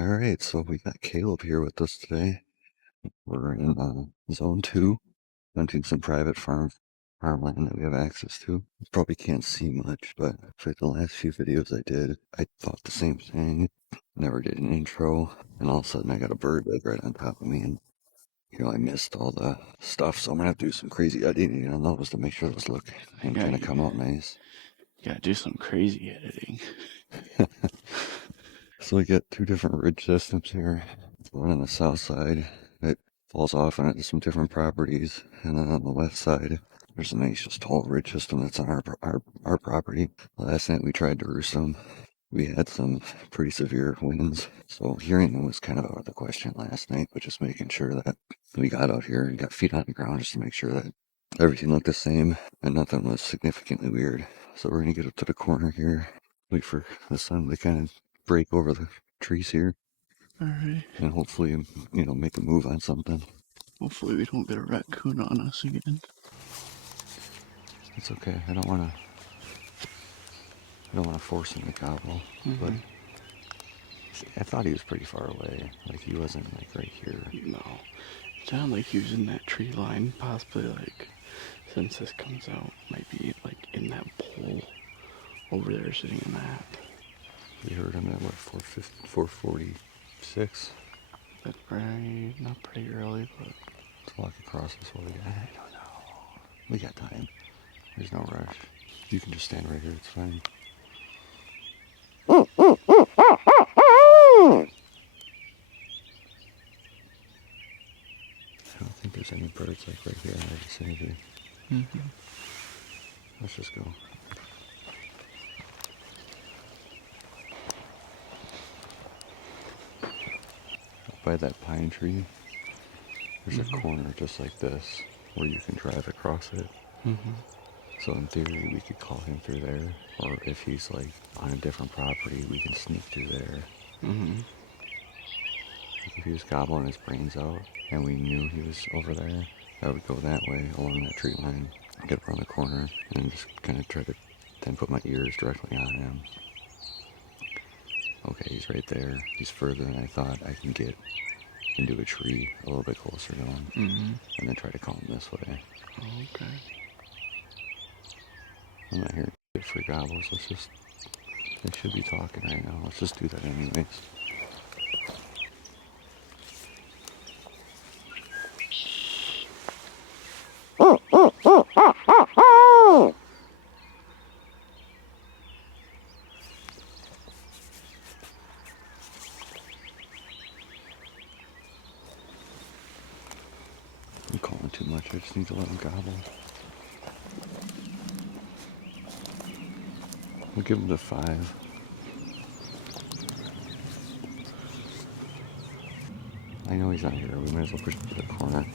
Alright, so we got Caleb here with us today. We're in Zone 2, hunting some private farmland that we have access to. You probably can't see much, but for the last few videos I did, I thought the same thing. Never did an intro, and all of a sudden I got a bird bed right on top of me, and I missed all the stuff, so I'm gonna have to do some crazy editing on those to make sure those look and Yeah, kind of come out nice. You gotta do some crazy editing. So we got two different ridge systems here. One on the south side that falls off into some different properties, and then on the west side there's a nice just tall ridge system that's on our property. Last night we tried to roost them. We had some pretty severe winds, so hearing them was kind of out of the question last night, but just making sure that we got out here and got feet on the ground just to make sure that everything looked the same and nothing was significantly weird. So we're gonna get up to the corner here, wait for the sun to kind of break over the trees here, Alright. and hopefully, make a move on something. Hopefully we don't get a raccoon on us again. It's okay. I don't want to force him to gobble, but I thought he was pretty far away. Like he wasn't like right here. No. It sounded like he was in that tree line, possibly like since this comes out, might be like in that pole over there sitting in that. We heard him at what, 4:46? That's pretty, not pretty early, but Let's walk across this way. I don't know. We got time. There's no rush. You can just stand right here. It's fine. I don't think there's any birds like right here in our vicinity. Let's just go. By that pine tree, there's a corner just like this where you can drive across it. So in theory, we could call him through there, or if he's like on a different property, we can sneak through there. Like if he was gobbling his brains out and we knew he was over there, I would go that way along that tree line, get around the corner, and just kind of try to then put my ears directly on him. Okay, he's right there. He's further than I thought. I can get into a tree a little bit closer to him, and then try to call him this way. okay. I'm not hearing shit for gobbles. They should be talking right now. Let's just do that anyways. I'm calling too much. I just need to let him gobble. We'll give him the 5. I know he's not here. We might as well push him to the corner.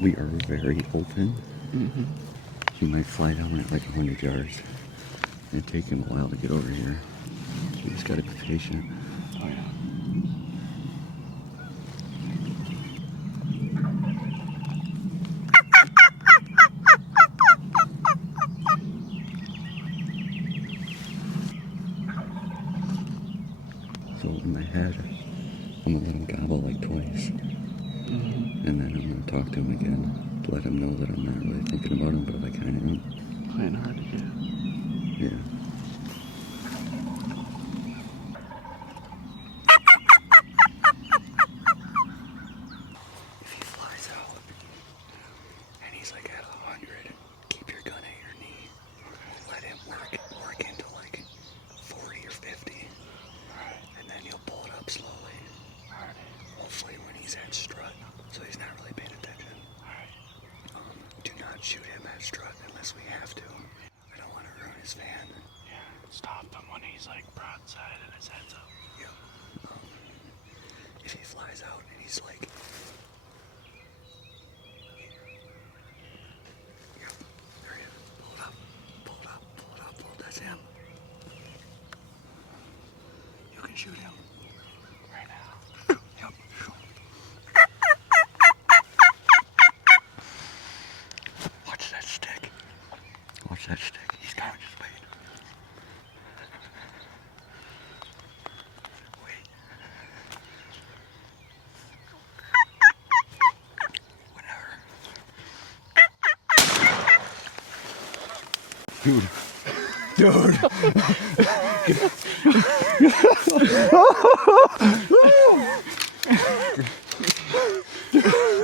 We are very open. Mm-hmm. He might fly down at like 100 yards. It'd take him a while to get over here. You just gotta be patient. Oh yeah. So in my head, I'm gonna let him gobble like twice. Mm-hmm. And then I'm gonna talk to him again to let him know that I'm not really thinking about him, but I kinda am. Playing hard to get. Yeah. If he flies out and he's like at 100, keep your gun at your knee. Let him work into like 40 or 50. And then you'll pull it up slowly. Hopefully when he's at strut, so he's not really paying attention. Do not shoot him at strut unless we have to. I don't want to ruin his fan. Yeah. Stop him when he's like broadside and his head's up. Yep. If he flies out and he's like... Yep. There he is. Pull it up. Pull it up. Pull it up. Pull it. That's him. You can shoot him. Right now. Yep. Watch that stick. Watch that stick. He's coming. Just wait. Wait. Whatever. Dude.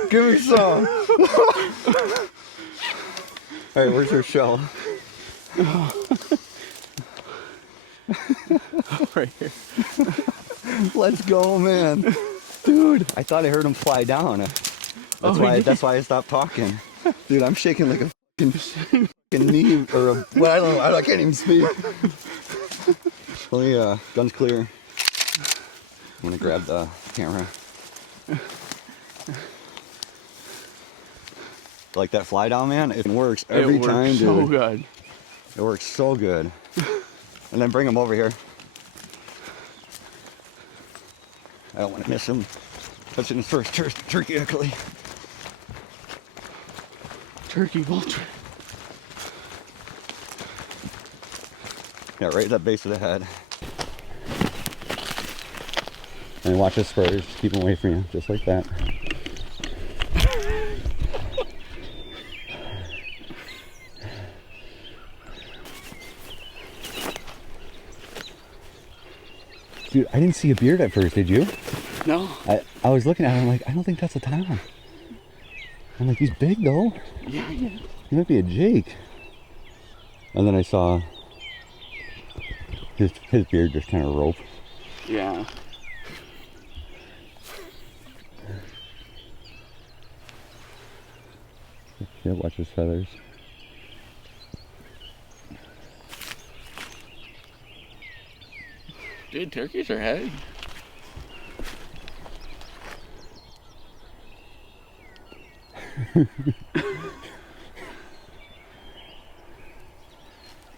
Give me some. Hey, where's your shell? Right here. Let's go, man. Dude, I thought I heard him fly down. That's why I stopped talking. Dude, I'm shaking like a fucking knee or a... Well, I don't know. I can't even speak. Oh yeah, gun's clear. I'm gonna grab the camera. Like that fly down, man, it works every time, dude. It works so good. It works so good. And then bring him over here. I don't want to miss him touching his first turkey, actually. Turkey vulture. Yeah, right at that base of the head. And watch his spurs. Just keep him away from you, just like that. Dude, I didn't see a beard at first, did you? No. I was looking at him, I'm like, I don't think that's a Tom. I'm like, he's big though. Yeah, yeah. He might be a Jake. And then I saw his beard just kind of rope. Yeah. Yeah, watch his feathers. Dude, turkeys are heavy.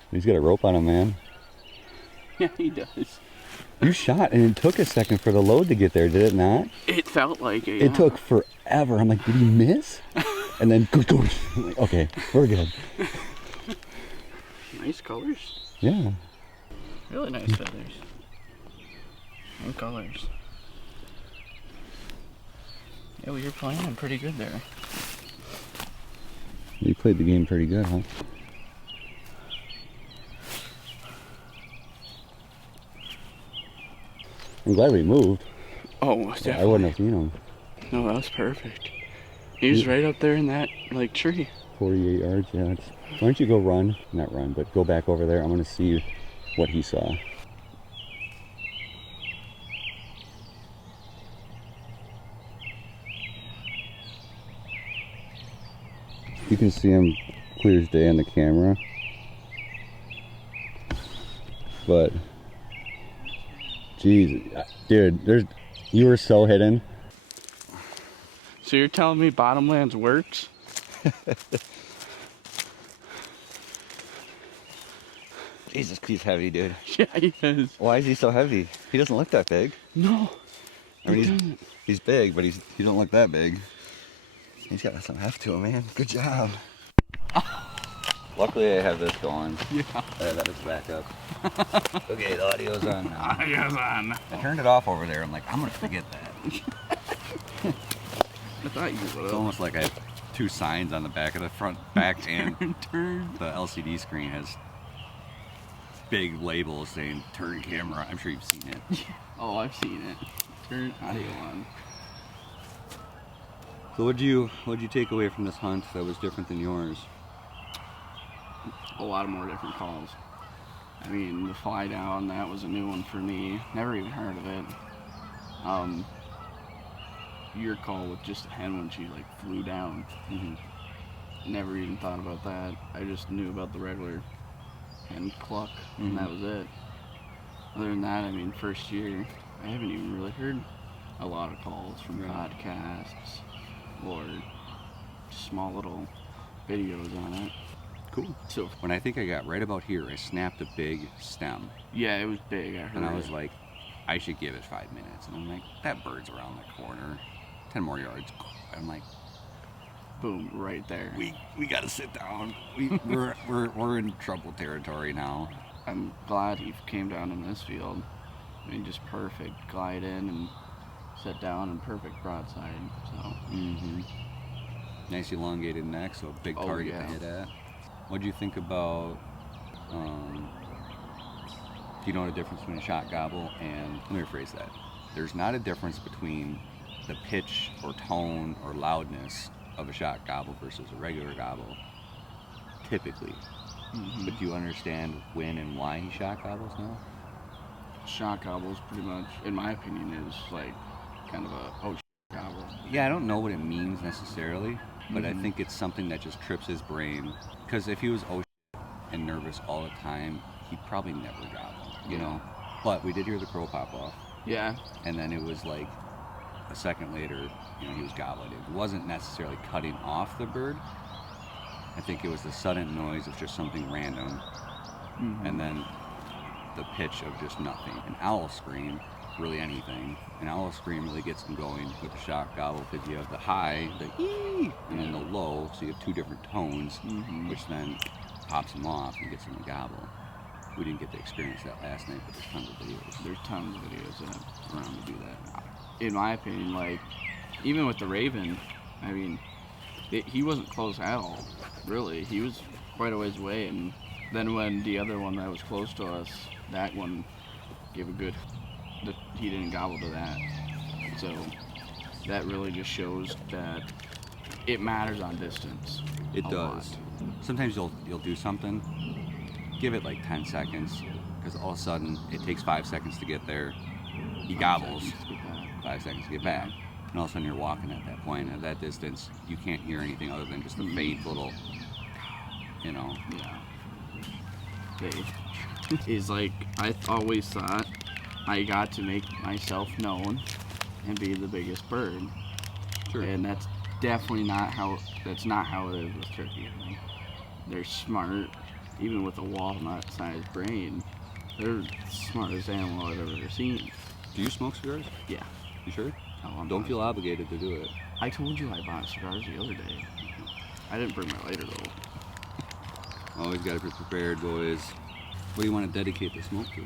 He's got a rope on him, man. Yeah, he does. You shot and it took a second for the load to get there, did it not? It felt like it. It took forever. I'm like, did he miss? And then, I'm like, okay, we're good. Nice colors. Yeah. Really nice feathers. And colors. Yeah, well, you're playing pretty good there. You played the game pretty good, huh? I'm glad we moved. Oh, most Yeah, I definitely. wouldn't have seen him. No, that was perfect. He was right up there in that, like, tree. 48 yards, yeah. Why don't you go run? Not run, but go back over there. I'm going to see what he saw. You can see him clear as day on the camera. But, geez, dude, you were so hidden. So you're telling me Bottomlands works? Jesus, he's heavy, dude. Yeah, he is. Why is he so heavy? He doesn't look that big. No. I mean, he's big, but he don't look that big. He's got some heft to him, man. Good job. Luckily, I have this going. Yeah. That is back up. Okay, the audio's on now. Audio's on. I turned it off over there. I'm like, I'm gonna forget that. I thought you would. It's almost like I have two signs on the back of the front, back, and Turn. the LCD screen has big labels saying "turn camera." I'm sure you've seen it. Oh, I've seen it. Turn audio on. So what'd you take away from this hunt that was different than yours? A lot of more different calls. I mean, the fly down, that was a new one for me. Never even heard of it. Your call with just a hen when she like flew down. Never even thought about that. I just knew about the regular hen cluck, and that was it. Other than that, I mean, first year, I haven't even really heard a lot of calls from podcasts or small little videos on it. Cool. So when I think I got right about here, I snapped a big stem. Yeah, it was big. I heard. And I was like, I should give it 5 minutes. And I'm like, that bird's around the corner, 10 more yards. I'm like, boom, right there. We gotta sit down. We're in trouble territory now. I'm glad he came down in this field. I mean, just perfect glide in and sit down and perfect broadside. So. Nice elongated neck, so a big target to hit at. What do you think about? Do you know the difference between a shot gobble and? Let me rephrase that. There's not a difference between the pitch or tone or loudness of a shot gobble versus a regular gobble, typically. But do you understand when and why he shot gobbles now? Shot gobbles, pretty much, in my opinion, is like kind of a gobble. Yeah, I don't know what it means necessarily, but I think it's something that just trips his brain. Because if he was and nervous all the time, he'd probably never gobble, you know? But we did hear the crow pop off. Yeah. And then it was like a second later, you know, he was gobbling. It wasn't necessarily cutting off the bird. I think it was the sudden noise of just something random. And then the pitch of just nothing. An owl scream, really anything. An owl scream really gets them going with the shot gobble because you have the high, the ee, and then the low, so you have two different tones, which then pops them off and gets them to gobble. We didn't get to experience that last night, but there's tons of videos. There's tons of videos that have around to do that. In my opinion, like, even with the Raven, I mean, he wasn't close at all, really. He was quite a ways away, and then when the other one that was close to us, that one gave a good, he didn't gobble to that. So that really just shows that it matters on distance. It does. Sometimes you'll do something, give it like 10 seconds, because all of a sudden it takes 5 seconds to get there. He gobbles, 5 seconds to get back. And all of a sudden you're walking at that point. At that distance, you can't hear anything other than just a faint little, you know. Yeah. Is like, I always thought I got to make myself known and be the biggest bird. Sure. And that's definitely not how, that's not how it is with turkey. I mean, they're smart, even with a walnut-sized brain. They're the smartest animal I've ever seen. Do you smoke cigars? Yeah. You sure? Oh, Don't feel obligated to do it. I told you I bought cigars the other day. I didn't bring my lighter though. Always got to be prepared, boys. What do you want to dedicate the smoke to?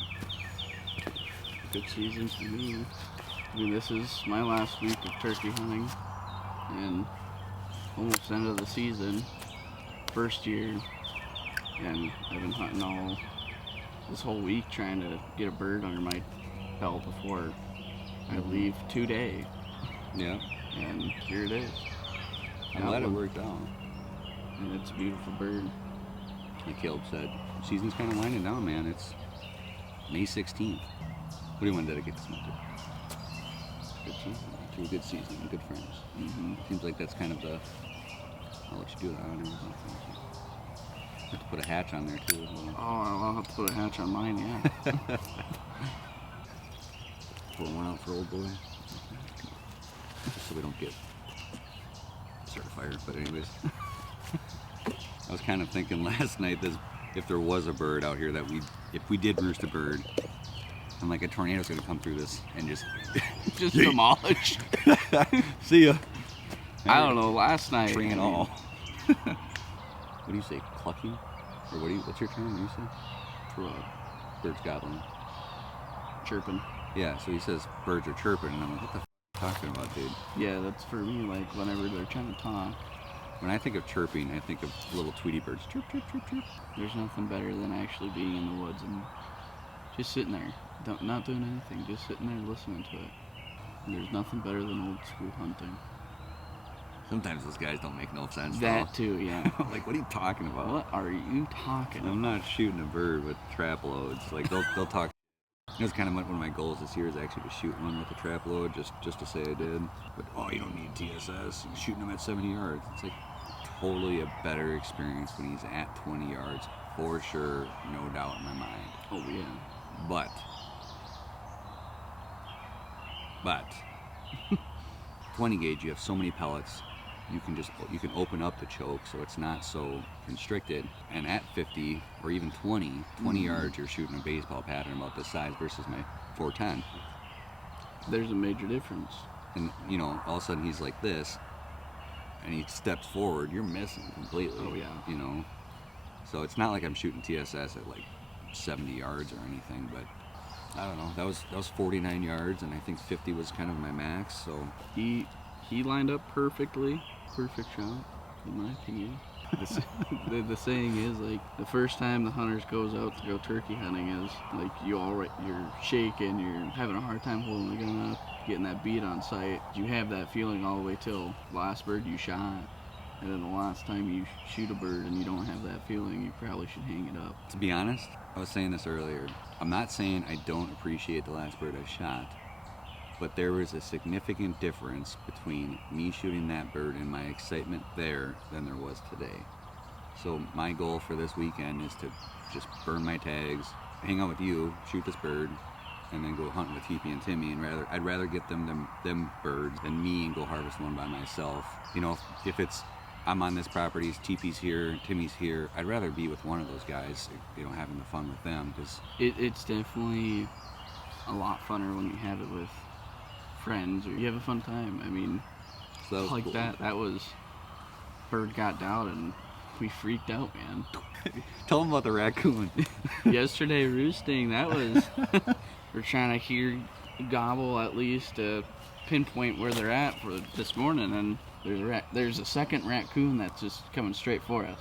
Good season for me. I mean, this is my last week of turkey hunting, and almost end of the season, first year, and I've been hunting all this whole week trying to get a bird under my belt before I leave today. Yeah. And here it is. I'm glad it worked out. And it's a beautiful bird. Like Caleb said, season's kind of winding down, man. It's May 16th. What do you want to dedicate this month to? Good season. To a good season and good friends. Seems like that's kind of the. I'll let you do that. I don't know. Have to put a hatch on there too. Oh, I'll have to put a hatch on mine, yeah. Pour one out for old boy. Just so we don't get start a fire. But anyways, I was kind of thinking last night that if there was a bird out here if we did roost a bird, I'm like, a tornado's gonna come through this and just demolish. See ya. I don't know. Last night, String and all. What do you say? Clucking? Or what's your term? What do you say? For what? Birds gobbling. Chirping. Yeah, so he says birds are chirping, and I'm like, what the f are you talking about, dude? Yeah, that's for me, like, whenever they're trying to talk. When I think of chirping, I think of little Tweety birds. Chirp, chirp, chirp, chirp. There's nothing better than actually being in the woods and just sitting there, not doing anything, just sitting there listening to it. And there's nothing better than old school hunting. Sometimes those guys don't make no sense. That too, yeah. Like, what are you talking about? What are you talking about? I'm not shooting a bird with trap loads. Like, they'll talk. It was kind of one of my goals this year is actually to shoot one with a trap load, just to say I did. But, you don't need TSS. You're shooting them at 70 yards. It's like totally a better experience when he's at 20 yards, for sure, no doubt in my mind. Oh, yeah. But 20 gauge, you have so many pellets. You can open up the choke so it's not so constricted. And at 50 or even 20 yards, you're shooting a baseball pattern about this size versus my 410. There's a major difference. And all of a sudden he's like this, and he steps forward, you're missing completely. Oh yeah. So it's not like I'm shooting TSS at like 70 yards or anything, but I don't know. That was 49 yards, and I think 50 was kind of my max. So he lined up perfectly. Perfect shot, in my opinion. The saying is, like, the first time the hunters goes out to go turkey hunting is like you're shaking, you're having a hard time holding the gun up, getting that beat on sight. You have that feeling all the way till the last bird you shot, and then the last time you shoot a bird and you don't have that feeling, you probably should hang it up. To be honest, I was saying this earlier, I'm not saying I don't appreciate the last bird I shot, but there was a significant difference between me shooting that bird and my excitement there than there was today. So my goal for this weekend is to just burn my tags, hang out with you, shoot this bird, and then go hunting with TP and Timmy. And I'd rather get them birds than me and go harvest one by myself. If it's I'm on this property, TP's here, Timmy's here, I'd rather be with one of those guys, having the fun with them. Cause it's definitely a lot funner when you have it with friends, or you have a fun time. I mean, so that was like cool. that was bird got down and we freaked out, man. Tell them about the raccoon. Yesterday roosting, that was we're trying to hear gobble at least to pinpoint where they're at for this morning, and there's a second raccoon that's just coming straight for us,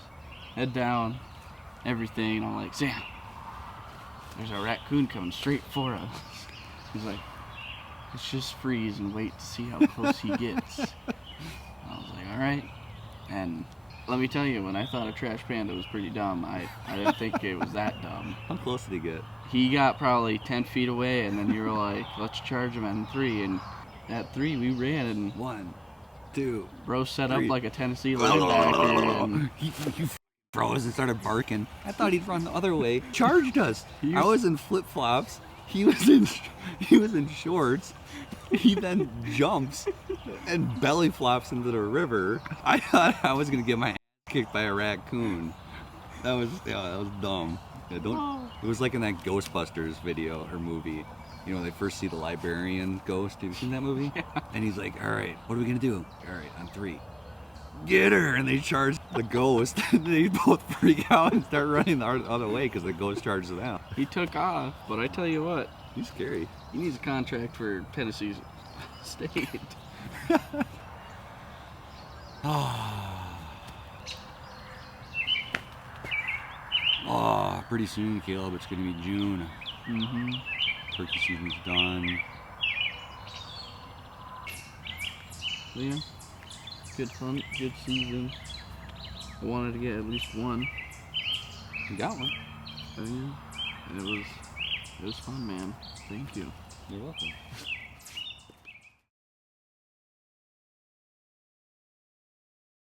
head down, everything, and I'm like, Sam, there's a raccoon coming straight for us. He's like, let's just freeze and wait to see how close he gets. I was like, all right. And let me tell you, when I thought a trash panda was pretty dumb, I didn't think it was that dumb. How close did he get? He got probably 10 feet away, and then you were like, let's charge him at 3. And at 3, we ran, and 1, 2, bro set 3. up like a Tennessee linebacker. And He froze and started barking. I thought he'd run the other way. Charged us. I was in flip-flops. He was in shorts. He then jumps and belly flops into the river. I thought I was gonna get my ass kicked by a raccoon. That was dumb. Yeah, it was like in that Ghostbusters video or movie. They first see the librarian ghost. Have you seen that movie? Yeah. And he's like, all right, what are we gonna do? All right, on 3. Get her! And they charge the ghost. And they both freak out and start running the other way because the ghost charges them. he took off, but I tell you what, He's scary. he needs a contract for Tennessee State. Pretty soon, Caleb, it's gonna be June. Mm-hmm. Turkey season's done. So yeah, good fun, good season. I wanted to get at least one. You got one. Oh yeah, it was fun, man. Thank you. You're welcome.